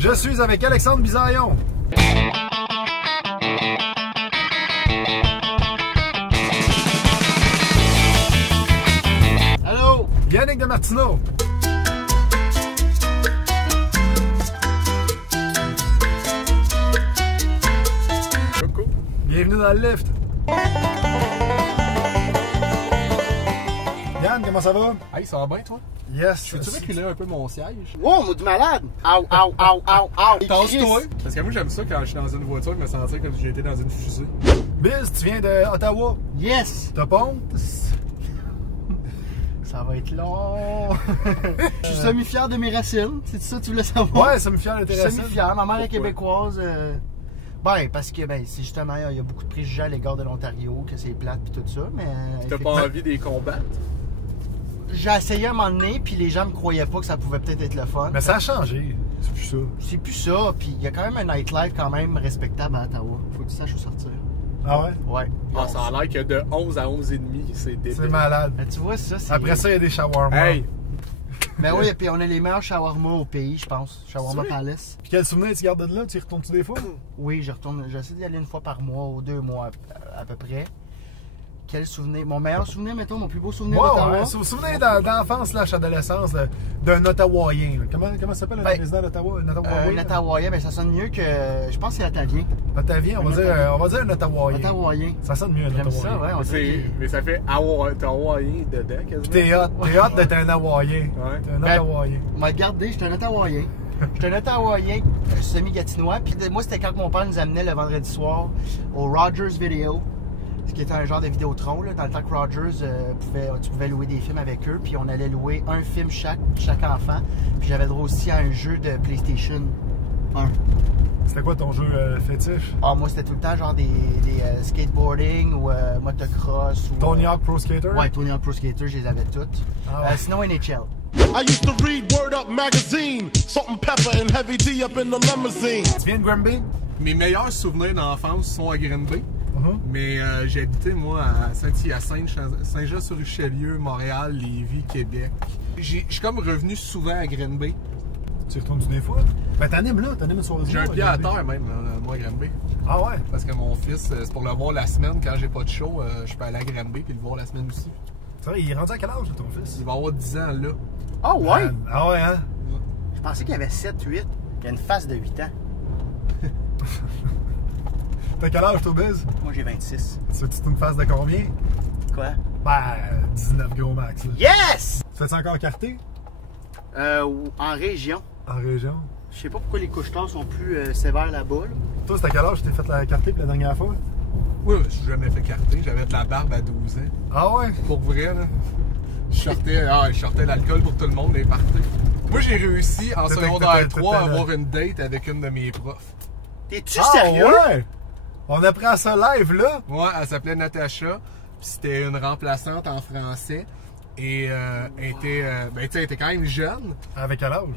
Je suis avec Alexandre Bisaillon. Allô? Yannick de Martineau. Coucou. Bienvenue dans le lift. Yann, comment ça va? Hey, ça va bien, toi? Yes. Je peux-tu reculer un peu mon siège? Wow, mot de malade! Aou, aou, aou, aou, aou! Tasse-toi! Parce que moi, j'aime ça quand je suis dans une voiture, me sentir comme si j'étais dans une fusée. Biz, tu viens de Ottawa. Yes! T'as ponte? Ça va être long! Je suis semi-fier de mes racines, c'est ça que tu voulais savoir? Ouais, ça me fait Je suis intéressant. semi-fier, ma mère est Pourquoi? québécoise. Ben, parce que c'est justement, il y a beaucoup de préjugés à l'égard de l'Ontario, que c'est plate puis tout ça, mais... T'as pas envie de les combattre? J'ai essayé à un moment donné, puis les gens me croyaient pas que ça pouvait peut-être être le fun. Mais ça a changé. C'est plus ça. C'est plus ça, puis il y a quand même un nightlife quand même respectable à Ottawa. Faut que tu saches où sortir. Ah ouais? Ouais. Ah, ça a l'air que de 11 à 11 et demi, c'est débile. C'est malade. Mais tu vois, ça, c'est... Après ça, il y a des shawarma. Hey! Mais oui, puis on a les meilleurs shawarma au pays, je pense. Shawarma C'est vrai? Palace. Puis quel souvenir tu gardes de là? Tu y retournes-tu des fois? Oui, j'essaie d'y aller une fois par mois ou 2 mois à peu près. Quel souvenir? Mon meilleur souvenir, mettons, mon plus beau souvenir d'Ottawa. Ouais, souvenir d'enfance, adolescence, d'un Ottawaien. Là. Comment ça s'appelle un résident d'Ottawa? Un Ottawaien? Un Ottawaien, mais ça sonne mieux que... Je pense que c'est Ottavien. Ottavien, on va dire un Ottawaien. Ottawaien. Ça sonne mieux un J'aime Ottawaien. ça, ouais. On dirait... Mais ça fait hawaïen dedans, quasiment. T'es hot d'être un Hawaïen. Ouais. T'es un Ben, Ottawaien. On m'a gardé, j'étais un Ottawaien. J'étais un Ottawaien semi-gatinois. Puis moi, c'était quand mon père nous amenait le vendredi soir au Rogers Video. Ce qui était un genre de Vidéotron, là, dans le temps que Rogers, tu pouvais louer des films avec eux, puis on allait louer un film chaque enfant, puis j'avais droit aussi à un jeu de PlayStation 1. C'était quoi ton jeu fétiche? Ah, moi, c'était tout le temps genre des skateboarding ou motocross. Ou, Tony Hawk Pro Skater? Ouais, Tony Hawk Pro Skater, je les avais toutes. Ah ouais. Sinon, NHL. I used to read Word Up magazine, salt and pepper and heavy D up in the limousine. Tu viens de Granby? Mes meilleurs souvenirs d'enfance sont à Granby. Mais j'ai habité, moi, à Saint-Hyacinthe, Saint-Jean-sur-Richelieu, Montréal, Lévis, Québec. Je suis comme revenu souvent à Granby. Tu retournes-tu des fois? Ben t'animes là, t'animes une soirée. J'ai un pied à terre même, moi, à Granby. Ah ouais? Parce que mon fils, c'est pour le voir la semaine, quand j'ai pas de show, je peux aller à Granby puis le voir la semaine aussi. C'est vrai, il est rendu à quel âge ton fils? Il va avoir 10 ans là. Ah ouais? Ah ouais, hein? Je pensais qu'il y avait 7-8. Il y a une face de 8 ans. T'as quel âge toi, Biz? Moi, j'ai 26. Tu fais une phase de combien? Quoi? Ben, 19 gros max. Là. Yes! Tu fais-tu encore carté? En région. En région? Je sais pas pourquoi les couches-tard sont plus sévères là-bas. Là. Toi, c'était à quel âge que t'es fait la carté pour la dernière fois? Oui, je suis jamais fait carter. J'avais de la barbe à 12 ans. Ah ouais? Pour vrai, là. Je sortais l'alcool pour tout le monde, les parties. Moi, j'ai réussi en secondaire 3 à avoir une date avec une de mes profs. T'es-tu sérieux? Ouais! On apprend ça live, là? Ouais, elle s'appelait Natacha. Puis c'était une remplaçante en français. Et elle était quand même jeune. Avec quel âge?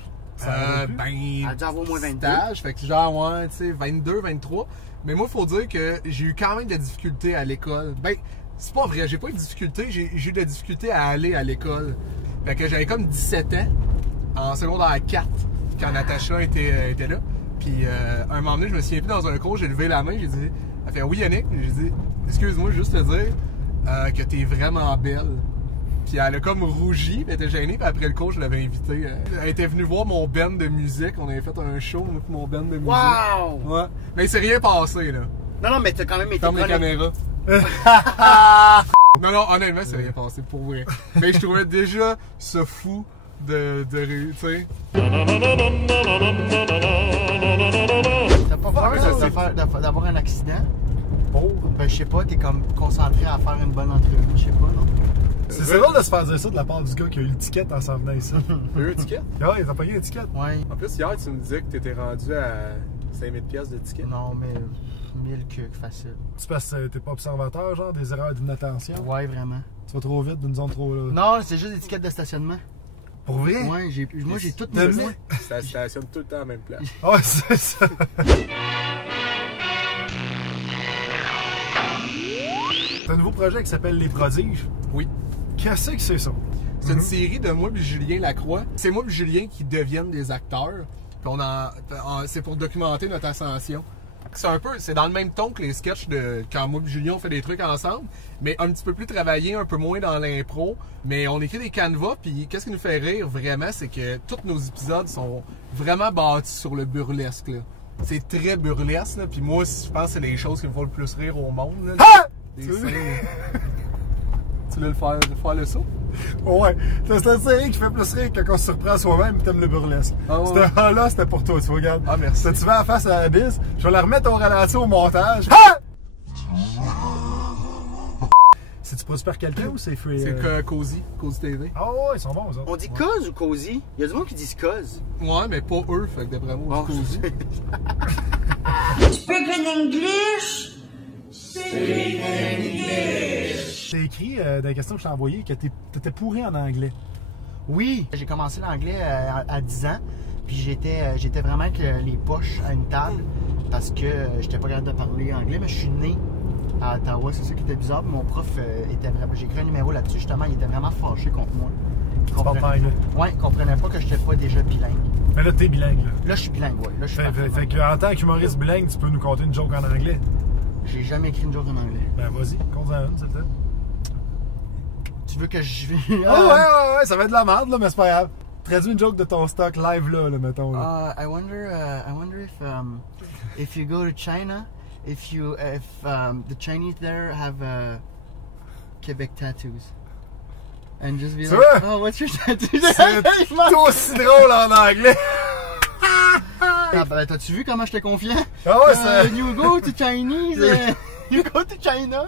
Elle a dû avoir moins 22. Stage, fait que genre, ouais, tu sais, 22, 23. Mais moi, il faut dire que j'ai eu quand même de difficultés à l'école. Ben, c'est pas vrai, j'ai pas eu de difficultés, j'ai eu de difficultés à aller à l'école. Fait que j'avais comme 17 ans, en secondaire 4, quand Natacha était là. Puis, un moment donné, je me souviens plus dans un cours, j'ai levé la main, j'ai dit, elle fait oui, Yannick. J'ai dit, excuse-moi, juste te dire que t'es vraiment belle. Puis elle a comme rougi, elle était gênée, puis après le cours, je l'avais invitée. Elle était venue voir mon band de musique, on avait fait un show, avec mon band de musique. Wow! Ouais. Mais il s'est rien passé, là. Non, mais t'as quand même été Ferme les connecté. caméras. Non, honnêtement, c'est rien passé, pour vrai. Mais je trouvais déjà ça fou de tu sais. T'as pas peur d'avoir un accident? Oh! Ben, je sais pas, t'es comme concentré à faire une bonne entrevue, je sais pas, non? C'est drôle de se faire dire ça de la part du gars qui a eu l'étiquette en s'en venant ici. T'as eu un ticket? Ah, il a pas eu l'étiquette. Ouais. En plus, hier, tu me disais que t'étais rendu à 5000 pièces de ticket. Non, mais 1000 cucs, facile. C'est parce que t'es pas observateur, genre, des erreurs d'inattention. Ouais, vraiment. Tu vas trop vite d'une zone trop... Non, c'est juste des tickets de stationnement. Pour vrai? Ouais, moi j'ai toutes T'as mes mis- points. Ça stationne tout le temps à la même place. Ah, c'est ça. T'as un nouveau projet qui s'appelle Les Prodiges. Oui. Qu'est-ce que c'est ça? C'est une série de moi et Julien Lacroix. C'est moi et Julien qui deviennent des acteurs. Puis c'est pour documenter notre ascension. C'est dans le même ton que les sketchs de quand moi et Julien on fait des trucs ensemble, mais un petit peu plus travaillé, un peu moins dans l'impro. Mais on écrit des canevas, puis qu'est-ce qui nous fait rire vraiment, c'est que tous nos épisodes sont vraiment bâtis sur le burlesque. C'est très burlesque, là. Puis moi, je pense que c'est les choses qui me font le plus rire au monde. Là. Ah! Des scènes. Tu veux faire le saut? Ouais. C'est une série qui fait plus rire que quand on se surprend soi-même et t'aimes le burlesque. Ah ouais. Là, c'était pour toi, tu vois, regarde. Ah, merci. Si tu vas à la face à la bise, je vais la remettre au ralenti au montage. Ah! C'est-tu pas super quelqu'un ou c'est free? C'est Cozy TV. Ah ouais, ils sont bons, eux autres. On dit cause ou cozy? Il y a du monde qui dit cause. Ouais, mais pas eux, fait que d'après moi, on dit Cozy. Speak in English. C'est écrit dans la question que je t'ai envoyée que t'étais pourri en anglais. Oui, j'ai commencé l'anglais à 10 ans, puis j'étais vraiment avec les poches à une table parce que j'étais pas capable de parler anglais, mais je suis né à Ottawa, c'est ça qui était bizarre. Mon prof était vraiment. J'ai écrit un numéro là-dessus, justement, il était vraiment fâché contre moi. Tu parles pas anglais? Ouais, il comprenait pas que j'étais pas déjà bilingue. Mais là, t'es bilingue, là. Là, je suis bilingue, ouais. Là, je suis Fait qu'en tant qu'humoriste bilingue, tu peux nous conter une joke en anglais. J'ai jamais écrit une joke en anglais. Ben, vas-y, compte-en une, s'il te plaît. Tu veux que je vais. Ouais, ça va être de la merde, là, mais c'est pas grave. Traduis une joke de ton stock live, là, mettons. Là. I wonder if you go to China, if the Chinese there have Quebec tattoos. And just be C'est like, vrai? oh, what's your tattoo? C'est aussi drôle en anglais. Ah, ben, t'as-tu vu comment j'étais confiant? Ah ouais, c'est... You go to Chinese, you go to China.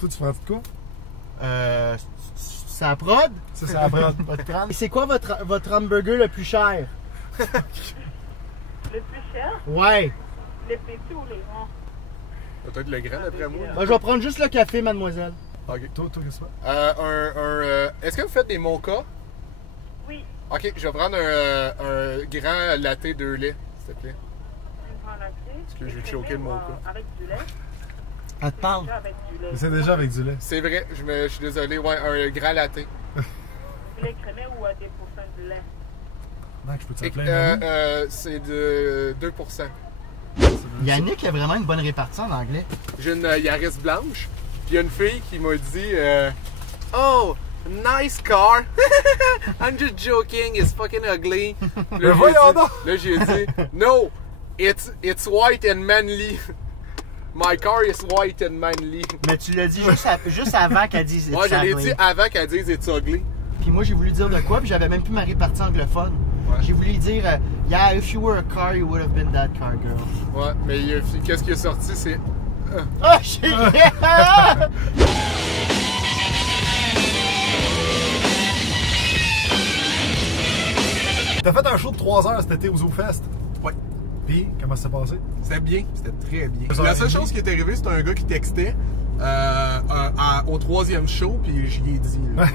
Toi, tu prends de quoi? C'est à prod? Ça, c'est la prod. Et c'est quoi votre hamburger le plus cher? Le plus cher, Ouais. les petits ou les grands? Peut-être le grand d'après moi. Ben, je vais prendre juste le café, mademoiselle. Ok. Toi, qu'est-ce que c'est? Est-ce que vous faites des mochas? Oui, Ok, je vais prendre un grand latte 2 laits, s'il te plaît. un grand latte. Parce que je vais choquer le mocha. Avec du lait. Elle te parle. Déjà avec du lait. C'est déjà avec du lait. C'est vrai, je suis désolé, ouais, un grand latte. Lait crémé ou à des pourcents de lait? Non, je peux te plaindre. C'est de 2%. Yannick a vraiment une bonne répartie en anglais. J'ai une Yaris blanche, puis il y a une fille qui m'a dit Oh, nice car! I'm just joking, it's fucking ugly. Mais voyons donc! Là, j'ai dit No, it's white and manly. My car is white and manly. Mais tu l'as dit juste avant qu'elle dise Moi, it's je l'ai ugly. dit avant qu'elle dise it's ugly. Puis moi, j'ai voulu dire de quoi, puis j'avais même plus ma répartie anglophone. Ouais. J'ai voulu dire Yeah, if you were a car, you would have been that car, girl. Ouais, mais qu'est-ce qui est sorti, c'est. Ah, j'ai rien! T'as fait un show de 3 heures cet été au ZooFest. Ouais. Puis, comment ça s'est passé? C'était bien, c'était très bien. Ça La a seule été. chose qui est arrivée, c'était un gars qui textait au 3e show, puis j'y ai dit. Là.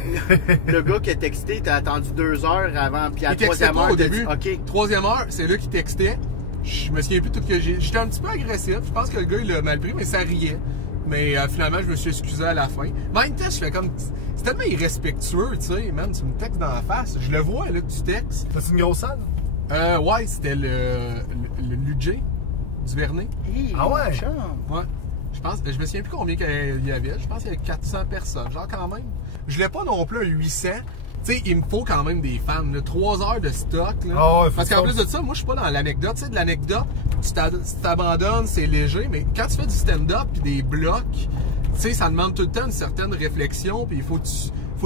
Le gars qui a texté, t'as attendu 2 heures avant, puis à la Il textait 3e pas heure, au t'as début. dit OK. 3e heure, c'est là qu'il textait. Je me souviens plus tout que j'ai. J'étais un petit peu agressif. Je pense que le gars, il l'a mal pris, mais ça riait. Mais finalement, je me suis excusé à la fin. Mais en même temps, je fais comme. C'est tellement irrespectueux, tu sais, man. Tu me textes dans la face. Je le vois, là, que tu textes. T'as-tu une grosse salle? Ouais, c'était le Ludger du Vernet. Hey, Ah ouais? chum. Ouais. Je me souviens plus combien il y avait. Je pense qu'il y avait 400 personnes. Genre, quand même. Je voulais pas non plus un 800. Tu sais, il me faut quand même des fans. Là. 3 heures de stock. Là. Ah ouais, faut Parce qu'en que plus de ça, moi, je suis pas dans l'anecdote. Tu sais, de l'anecdote, tu t'abandonnes, c'est léger. Mais quand tu fais du stand-up puis des blocs, tu sais, ça demande tout le temps une certaine réflexion. Puis il faut que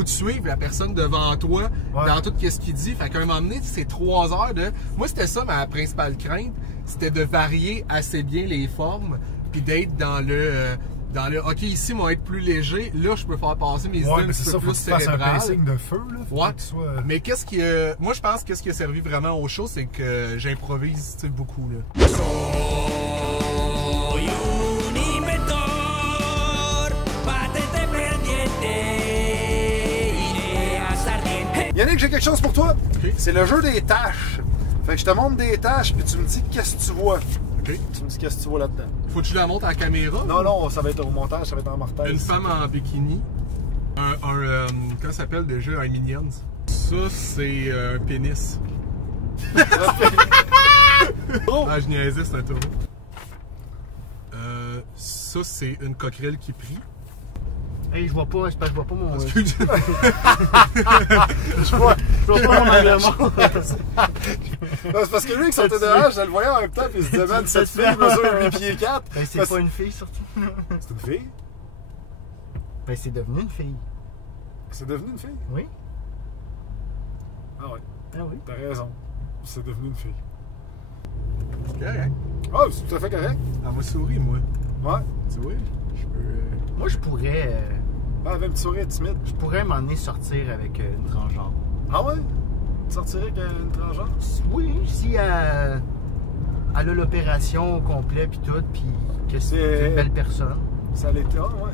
tu suives la personne devant toi dans tout ce qu'il dit. Fait qu'à un moment donné, c'est 3 heures de... Moi, c'était ça ma principale crainte. C'était de varier assez bien les formes. Puis d'être dans le OK, ici, moi, être plus léger. Là, je peux faire passer mes idées un petit peu plus cérébrales. Un pacing de feu, là. Faut Ouais. que tu sois... Mais qu'est-ce qui... moi, je pense que ce qui a servi vraiment au show, c'est que j'improvise, tu sais, beaucoup, là. Yannick, j'ai quelque chose pour toi. Ok. C'est le jeu des tâches. Fait que je te montre des tâches, puis tu me dis qu'est-ce que tu vois. OK. Tu me dis qu'est-ce que tu vois là-dedans. Faut que tu la montres à la caméra. Non, ça va être au montage, ça va être en mortage. Une femme en bikini. Comment ça s'appelle déjà? Un Minions. Ça, c'est un pénis. Ah, je niaisais, c'est un taureau. Ça, c'est une coquerelle qui prie. Hey, je vois pas, je vois pas mon. Excuse. Je vois pas mon environnement. Non, c'est parce que lui, avec son TDAH, je le voyais en même temps, puis il se disait, man, cette fille mesure 8 pieds 4. Ben, c'est pas une fille, surtout. C'est une fille? Ben, c'est devenu une fille. C'est devenu une fille? Oui. Ah ouais, Ah oui. t'as raison. C'est devenu une fille. C'est correct. Ah, c'est tout à fait correct. Elle m'a souri, moi. Ouais. Tu vois? Je peux. Moi, je pourrais. Ah, avec un petit sourire timide. Je pourrais m'en aller sortir avec une transgenre. Ah ouais? Tu sortirais avec une transgenre? Oui, si elle a l'opération au complet, puis tout, puis que c'est une belle personne. Ça l'était, ah ouais.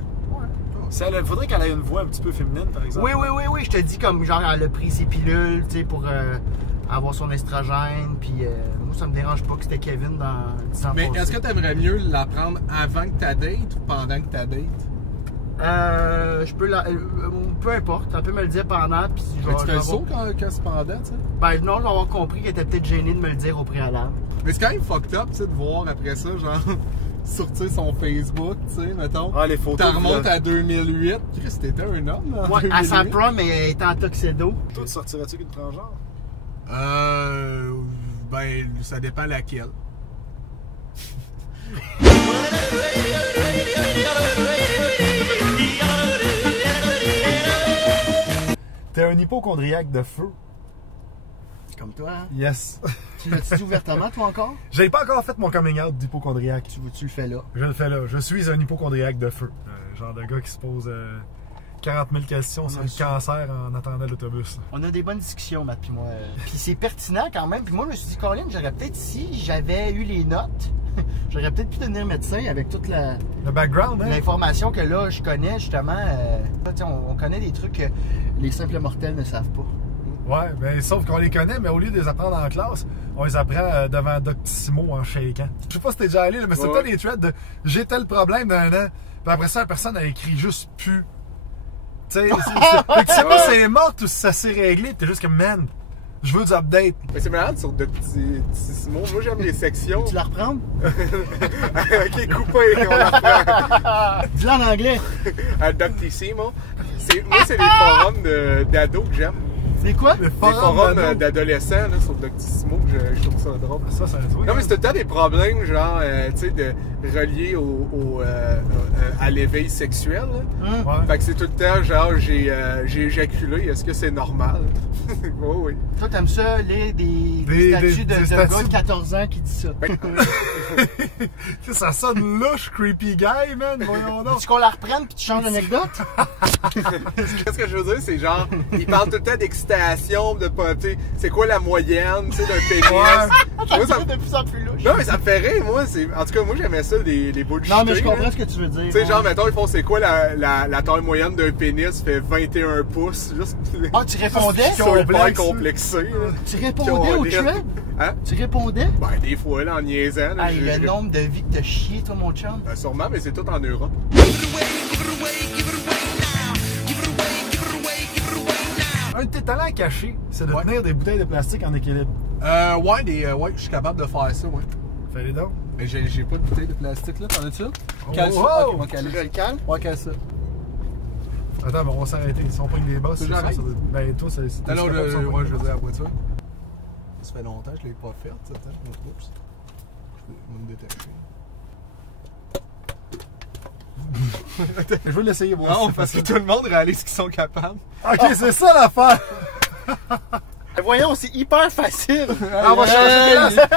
Il faudrait qu'elle ait une voix un petit peu féminine, par exemple. Oui, je te dis comme genre elle a pris ses pilules, tu sais, pour avoir son estrogène, puis moi ça me dérange pas que c'était Kevin dans 10 ans Mais passés. est-ce que t'aimerais mieux la prendre avant que ta date ou pendant que ta date? Je peux peu importe, elle peut me le dire pendant, puis Tu fais le saut quand c'est pendant, tu sais? Ben non, je vais avoir compris qu'elle était peut-être gênée de me le dire au préalable. Mais c'est quand même fucked up, tu sais, de voir après ça, genre, sortir son Facebook, tu sais, mettons. Ah, les photos. T'en remontes à 2008. Chris, t'étais un homme, là, en Ouais, à sa 2008. prom, elle était en tuxedo. Toi, tu sortirais-tu avec une transgenre? Ben, ça dépend laquelle. T'es un hypochondriaque de feu. Comme toi, hein? Yes. Tu l'as dit ouvertement, toi encore? J'ai pas encore fait mon coming out d'hypochondriaque. Tu le fais là. Je le fais là. Je suis un hypochondriaque de feu. Genre de gars qui se pose 40 000 questions sur le cancer en attendant l'autobus. On a des bonnes discussions, Matt puis moi. Puis c'est pertinent quand même. Puis moi, je me suis dit, Colin, j'aurais peut-être, si j'avais eu les notes, j'aurais peut-être pu devenir médecin avec toute Le background, hein? l'information que là, je connais justement. Là, on connaît des trucs que les simples mortels ne savent pas. Ouais, ben, sauf qu'on les connaît, mais au lieu de les apprendre en classe, on les apprend devant Doctissimo en shakant. Je sais pas si t'es déjà allé, là, mais c'est pas des threads de j'ai tel problème d'un an. Puis après ça, la personne a écrit juste pu. Tu sais, tu sais pas si c'est mort ou si ça s'est réglé. T'es juste comme, man, je veux du update. Mais c'est malade sur Doctissimo. Moi, j'aime les sections. Tu la reprends? Ok, coupé, on la reprend. Dis-le en anglais. À Doctissimo. Moi, c'est les forums d'ados que j'aime. C'est quoi? Le Les forum forums d'ado. d'adolescents là, sur Doctissimo, je trouve ça drôle. Ça, ça Non, mais c'est tout le temps des problèmes, genre, tu sais, reliés à l'éveil sexuel. Là. Ouais. Fait que c'est tout le temps, genre, j'ai éjaculé, est-ce que c'est normal? Oh, oui. Toi, t'aimes ça, lire des statuts de des gars statuts. de 14 ans qui disent ça. Tu sais, ça sonne louche, creepy guy, man. Voyons donc. Veux-tu qu'on la reprenne puis tu changes l'anecdote? Qu'est-ce que je veux dire, c'est genre, ils parlent tout le temps d'excitation, de pas, tu sais, c'est quoi la moyenne, tu sais, d'un pénis. Ça Moi, ça devient de plus en plus louche. Non, mais ça me fait rire, moi. En tout cas, moi, j'aimais ça, les bullshit. Non, mais je comprends ce que tu veux dire. Tu sais, genre, mettons, ils font c'est quoi la taille moyenne d'un pénis fait 21 pouces. Juste. Ah, tu répondais? Sur le père Complexe. complexé. Là. Tu répondais au thread? Hein? Tu répondais? Ben, des fois, là, en niaisant. Là, Hey, le nombre de vies que t'as chié, toi, mon chum. Ben, sûrement, mais c'est tout en Europe. Un de tes talents cachés, c'est de tenir des bouteilles de plastique en équilibre. Ouais, je suis capable de faire ça, ouais. Fais-les donc. Mais j'ai pas de bouteille de plastique, là. T'en as-tu là? Cale ça. Oh! Ok, on va caler. Tu veux le calme? Ouais, cale ça. Attends, mais on va s'arrêter. Si on pogne des bosses, c'est ça. j'arrête? Ben, toi, c'est. Non, je veux dire la voiture. Ça fait longtemps que je l'ai pas faite, ça. Oups. Je vais me détacher. Je veux l'essayer, moi. Non, parce que tout le monde réalise qu'ils sont capables. Ok, c'est ça l'affaire. Voyons, c'est hyper facile. Ah, on va changer de place.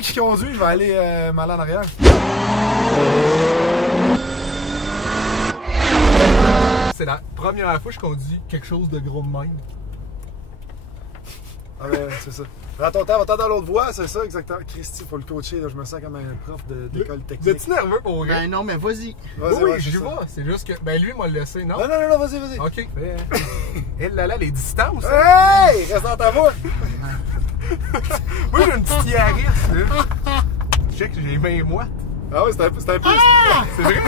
Qui conduit? Je vais aller m'aller en arrière. C'est la première fois que je conduis quelque chose de gros de même. Ah, ben, c'est ça. Prends ton temps, va-t'en dans l'autre voie, c'est ça, exactement. Christy, faut le coacher, là. Je me sens comme un prof d'école Vous technique. êtes-tu nerveux pour vrai? Ben non, mais vas-y. Vas-y, Oui, ouais, j'y c'est vais. ça. C'est juste que. Ben lui, il m'a laissé, non? Non, vas-y. Ok. Et là, les distances. Hey! Reste dans ta voie! Moi, j'ai une petite Yaris, là. Je sais que j'ai 20 mois. Ah ouais, c'était un peu. C'est vrai?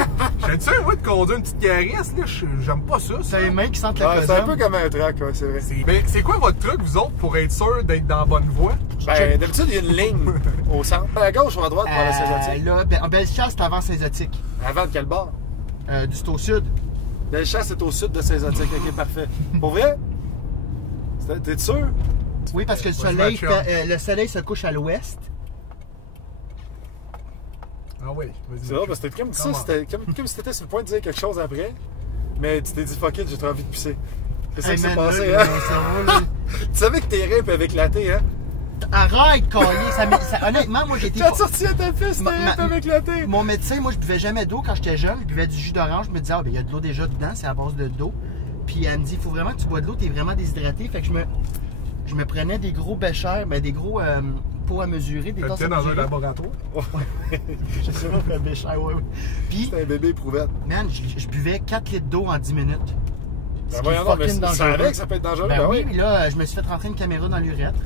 J'ai sûr, moi, de conduire une petite caresse, là, j'aime pas ça. C'est les mains qui sentent la Ah, c'est un cosum. peu comme un truck, ouais, c'est vrai. Mais c'est quoi votre truc, vous autres, pour être sûr d'être dans la bonne voie? Ben, d'habitude, il y a une ligne au centre. À gauche ou à droite pour la Saint-Zotique? Là, en Bellechasse, c'est avant Saint-Zotique. Avant de quel bord? C'est au sud. Bellechasse est au sud de Saint-Zotique. Ok, parfait. Pour vrai? T'es sûr? Oui, parce que le soleil se couche à l'ouest. Ah oui, vas-y. C'est vrai, parce que c'était comme ça, c'était comme si t'étais sur le point de dire quelque chose après, mais tu t'es dit fuck it, j'ai trop envie de pisser. C'est ça qui s'est passé, hein? Tu savais que tes reins peuvent éclater, hein? Arrête, Collier! Honnêtement, moi, j'ai été... Quand tu sortis à ta piste, tes reins peuvent éclater! Mon médecin, moi, je buvais jamais d'eau quand j'étais jeune. Je buvais du jus d'orange. Je me disais, ah, ben, il y a de l'eau déjà dedans, c'est à base d'eau. Puis elle me dit, il faut vraiment que tu bois de l'eau, t'es vraiment déshydraté. Fait que je me prenais des gros béchers, ben, des gros pots à mesurer, des tasses à dans un mesurer. laboratoire? Je sais pas, un bécher, ouais. Puis, C'est un bébé éprouvette. man, je buvais 4 litres d'eau en 10 minutes. Ben voyons, non, mais ça avec, ça peut être dangereux. Ben oui, oui. mais là, je me suis fait rentrer une caméra dans l'urètre.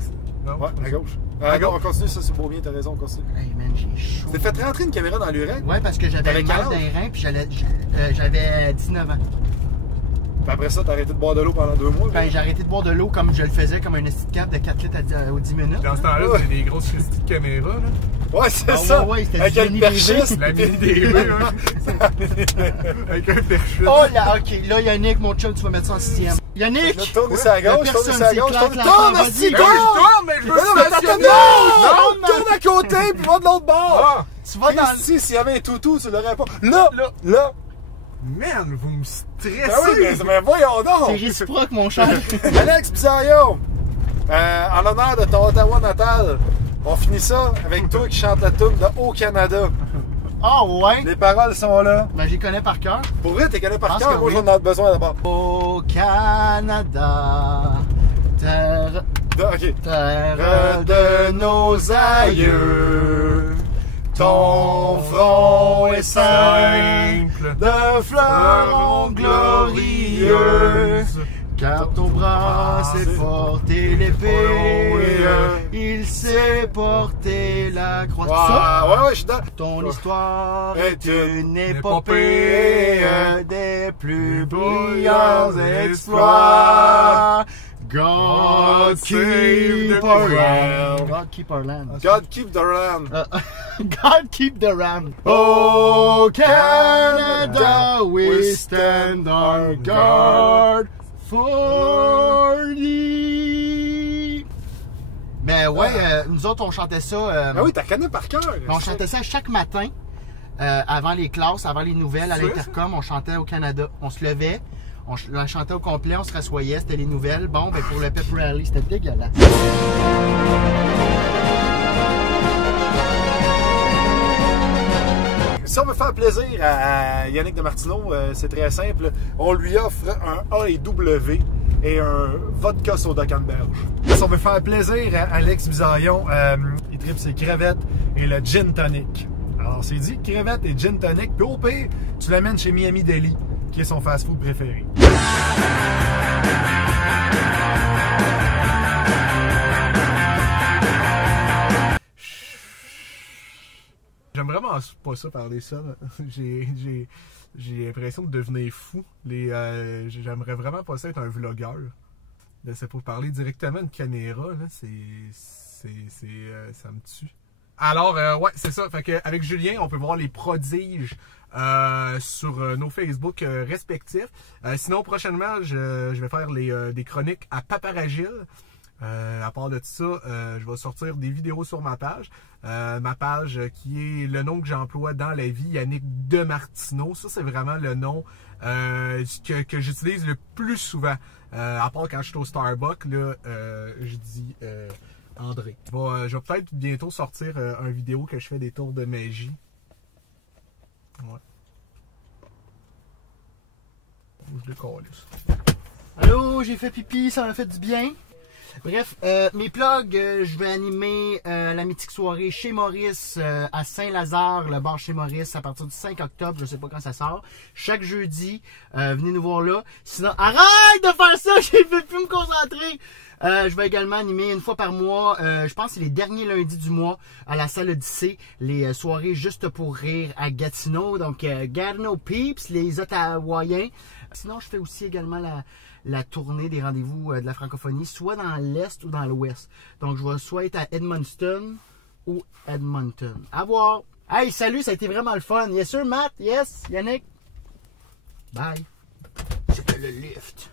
Non, Ouais, à gauche. À gauche, on continue, ça c'est beau bien, t'as raison, on continue. Hey man, j'ai chaud. T'es fait rentrer une caméra dans l'urètre? Ouais, parce que j'avais T'avais mal quel dans âge? les reins, puis j'avais 19 ans. Puis après ça, t'as arrêté de boire de l'eau pendant 2 mois? Ben, j'ai arrêté de boire de l'eau comme je le faisais, comme un esti de cap de 4 litres aux 10 minutes. Dans ce temps-là, c'était des grosses petites caméras, là. Ouais, c'est Ah, ça! ouais, c'était avec du une Mini perchiste! La mini DB, hein. Avec un perchute. Oh là, ok, là Yannick, mon chum, tu vas mettre ça en 6e. Yannick! Là, tourne ici à gauche, tourne ici à gauche, tourne à Vas-y, gauche! Mais je veux Non, mais stationner! non! Tourne à côté, puis va de l'autre bord! Tu vas dans Ici, s'il y avait un toutou, tu l'aurais pas. Là! Man, vous me stressez! Ben oui, mais voyons C'est donc! réciproque, mon cher. Alex Bizarro, en l'honneur de ton Ottawa natal, on finit ça avec toi qui chante la tune de Au Canada. Ah ouais? Les paroles sont là. Ben, j'y connais par cœur. Pour vrai, t'es connais par Pense cœur, que moi oui. j'en ai besoin d'abord. Au Canada, terre Ok. de nos aïeux, ton front est simple de fleurons glorieux. Car ton bras sait porter l'épée, il sait porter la croix. Ça, Ouais, je suis dans. ton histoire est une épopée épopée des plus brillants exploits. God keep our land. God keep our land. God keep the land. God keep the ram. Oh Canada, we stand our guard for thee. Ben ouais, nous autres on chantait ça. Ah oui, t'as connais par cœur. On chantait ça chaque matin, avant les classes, avant les nouvelles, à C'est vrai, l'intercom, on chantait au Canada. On se levait, on la chantait au complet, on se rassoyait, c'était les nouvelles. Bon, ben pour le pep rally, c'était dégueulasse. Si on veut faire plaisir à Yannick de Martineau, c'est très simple. On lui offre un A et W et un vodka soda canneberge. Si on veut faire plaisir à Alex Bizarillon, il tripe ses crevettes et le gin tonic. Alors c'est dit, crevettes et gin tonic. Puis au pire, tu l'amènes chez Miami Deli, qui est son fast-food préféré. J'aime vraiment pas ça parler ça. J'ai l'impression de devenir fou. J'aimerais vraiment pas ça être un vlogueur. C'est pour parler directement de caméra. Là, ça me tue. Alors, ouais, c'est ça. Fait que, avec Julien, on peut voir les prodiges sur nos Facebook respectifs. Sinon, prochainement, je vais faire des chroniques à Paparagile. À part de ça, je vais sortir des vidéos sur ma page. Ma page qui est le nom que j'emploie dans la vie, Yannick de Martineau. Ça, c'est vraiment le nom que j'utilise le plus souvent. À part quand je suis au Starbucks, là, je dis André. Je vais peut-être bientôt sortir une vidéo que je fais des tours de magie. Ouais. Je décolle. Allô, j'ai fait pipi, ça m'a fait du bien. Bref, mes plugs, je vais animer la mythique soirée chez Maurice à Saint-Lazare, le bar chez Maurice, à partir du 5 octobre, je sais pas quand ça sort. Chaque jeudi, venez nous voir là. Sinon, arrête de faire ça, j'ai fait plus me concentrer. Je vais également animer une fois par mois, je pense que c'est les derniers lundis du mois, à la salle Odyssée, les soirées juste pour rire à Gatineau. Donc, Gatineau Peeps, les Ottawaïens. Sinon, je fais aussi également la tournée des rendez-vous de la francophonie, soit dans l'Est ou dans l'Ouest. Donc, je vais soit être à Edmundston ou Edmonton. À voir! Hey, salut, ça a été vraiment le fun. Yes, sir, Matt. Yes, Yannick. Bye. C'était le lift.